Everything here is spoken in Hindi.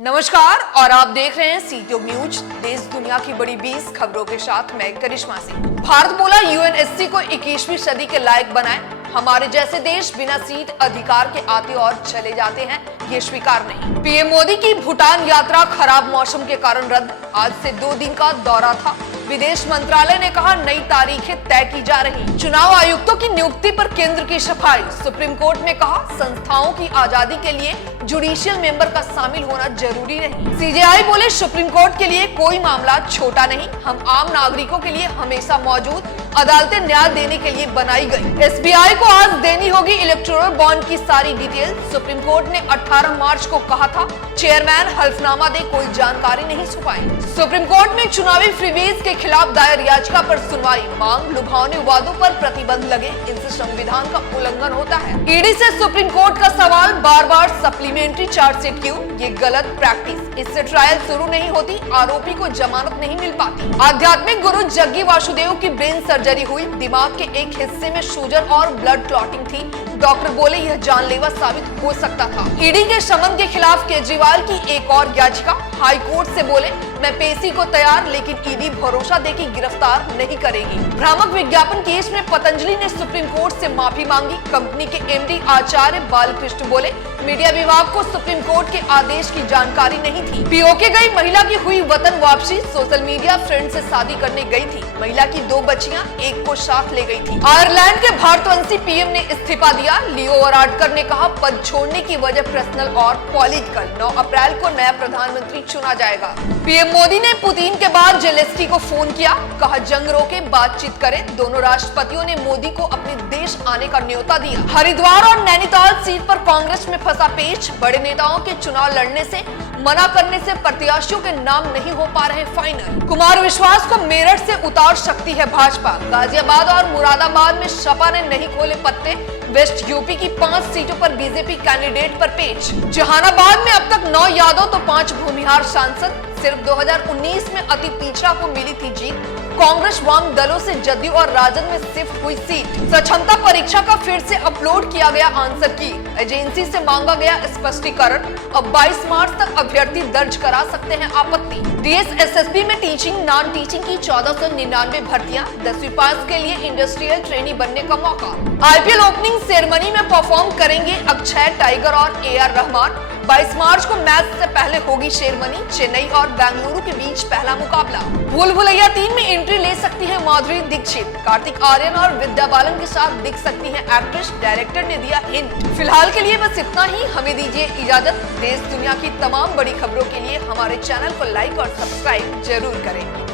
नमस्कार और आप देख रहे हैं सीट्यूब न्यूज। देश दुनिया की बड़ी 20 खबरों के साथ मैं करिश्मा सिंह। भारत बोला यूएनएससी को 21वीं सदी के लायक बनाए। हमारे जैसे देश बिना सीट अधिकार के आते और चले जाते हैं, ये स्वीकार नहीं। पीएम मोदी की भूटान यात्रा खराब मौसम के कारण रद्द। आज से 2 दिन का दौरा था। विदेश मंत्रालय ने कहा नई तारीखें तय की जा रही। चुनाव आयुक्तों की नियुक्ति पर केंद्र की सफाई। सुप्रीम कोर्ट ने कहा संस्थाओं की आजादी के लिए जुडिशियल मेंबर का शामिल होना जरूरी नहीं। सीजेआई बोले सुप्रीम कोर्ट के लिए कोई मामला छोटा नहीं, हम आम नागरिकों के लिए हमेशा मौजूद। अदालतें न्याय देने के लिए बनाई गई। एसबीआई को आज देनी होगी इलेक्टोरल बॉन्ड की सारी डिटेल। सुप्रीम कोर्ट ने 18 मार्च को कहा था चेयरमैन हल्फनामा दे, कोई जानकारी नहीं छुपाई। सुप्रीम कोर्ट में चुनावी फ्रीबीज के खिलाफ दायर याचिका पर सुनवाई। मांग लुभावने वादों पर प्रतिबंध लगे, इनसे संविधान का उल्लंघन होता है। ईडी से सुप्रीम कोर्ट का सवाल, बार बार सप्लीमेंट्री चार्जशीट क्यों? ये गलत प्रैक्टिस। इससे ट्रायल शुरू नहीं होती, आरोपी को जमानत नहीं मिल पाती। आध्यात्मिक गुरु जग्गी वासुदेव की ब्रेन सर्जरी हुई। दिमाग के एक हिस्से में सूजन और ब्लड क्लॉटिंग थी। डॉक्टर बोले यह जानलेवा साबित हो सकता था। ईडी के समन के खिलाफ केजरीवाल की एक और याचिका। हाई कोर्ट से बोले मैं पेशी को तैयार, लेकिन ईडी भरोसा देगी गिरफ्तार नहीं करेगी। भ्रामक विज्ञापन केस में पतंजलि ने सुप्रीम कोर्ट से माफी मांगी। कंपनी के एमडी आचार्य बालकृष्ण बोले मीडिया विभाग को सुप्रीम कोर्ट के आदेश की जानकारी नहीं थी। पीओके गई महिला की हुई वतन वापसी। सोशल मीडिया फ्रेंड से शादी करने गई थी। महिला की 2 बच्चियां एक को साथ ले गई थी। आयरलैंड के भारतवंशी पीएम ने इस्तीफा दिया। लियो वराडकर ने कहा पद छोड़ने की वजह पर्सनल और पॉलिटिकल। 9 अप्रैल को नया प्रधानमंत्री चुना जाएगा। पीएम मोदी ने पुतिन के बाद जेलेंस्की को फोन किया, कहा जंग रोके, बातचीत करें। दोनों राष्ट्रपतियों ने मोदी को अपने देश आने का न्योता दिया। हरिद्वार और नैनीताल सीट पर कांग्रेस में फंसा पेच। बड़े नेताओं के चुनाव लड़ने से मना करने से प्रत्याशियों के नाम नहीं हो पा रहे फाइनल। कुमार विश्वास को मेरठ से उतार सकती है भाजपा। गाजियाबाद और मुरादाबाद में सपा ने नहीं खोले पत्ते। वेस्ट यूपी की 5 सीटों पर बीजेपी कैंडिडेट पर पेच। जहानाबाद में अब तक 9 यादव तो 5 भूमिहार सांसद। सिर्फ 2019 में अति पिछड़ा को मिली थी जीत। कांग्रेस वाम दलों से जदयू और राजद में शिफ्ट हुई सीट। सक्षमता परीक्षा का फिर से अपलोड किया गया आंसर की। एजेंसी से मांगा गया स्पष्टीकरण। अब 22 मार्च तक अभ्यर्थी दर्ज करा सकते हैं आपत्ति। डीएसएसएसबी में टीचिंग नॉन टीचिंग की 1499 भर्तियां। 10वीं पास के लिए इंडस्ट्रियल ट्रेनी बनने का मौका। आईपीएल ओपनिंग सेरेमनी में परफॉर्म करेंगे अक्षय, टाइगर और एआर रहमान। 22 मार्च को मैच से पहले होगी सेरेमनी। चेन्नई और बेंगलुरु के बीच पहला मुकाबला। भूल भुलैया 3 में एंट्री ले सकती है माधुरी दीक्षित। कार्तिक आर्यन और विद्या बालन के साथ दिख सकती है एक्ट्रेस, डायरेक्टर ने दिया हिंट। फिलहाल के लिए बस इतना ही, हमें दीजिए इजाजत। देश दुनिया की तमाम बड़ी खबरों के लिए हमारे चैनल को लाइक और सब्सक्राइब जरूर करें।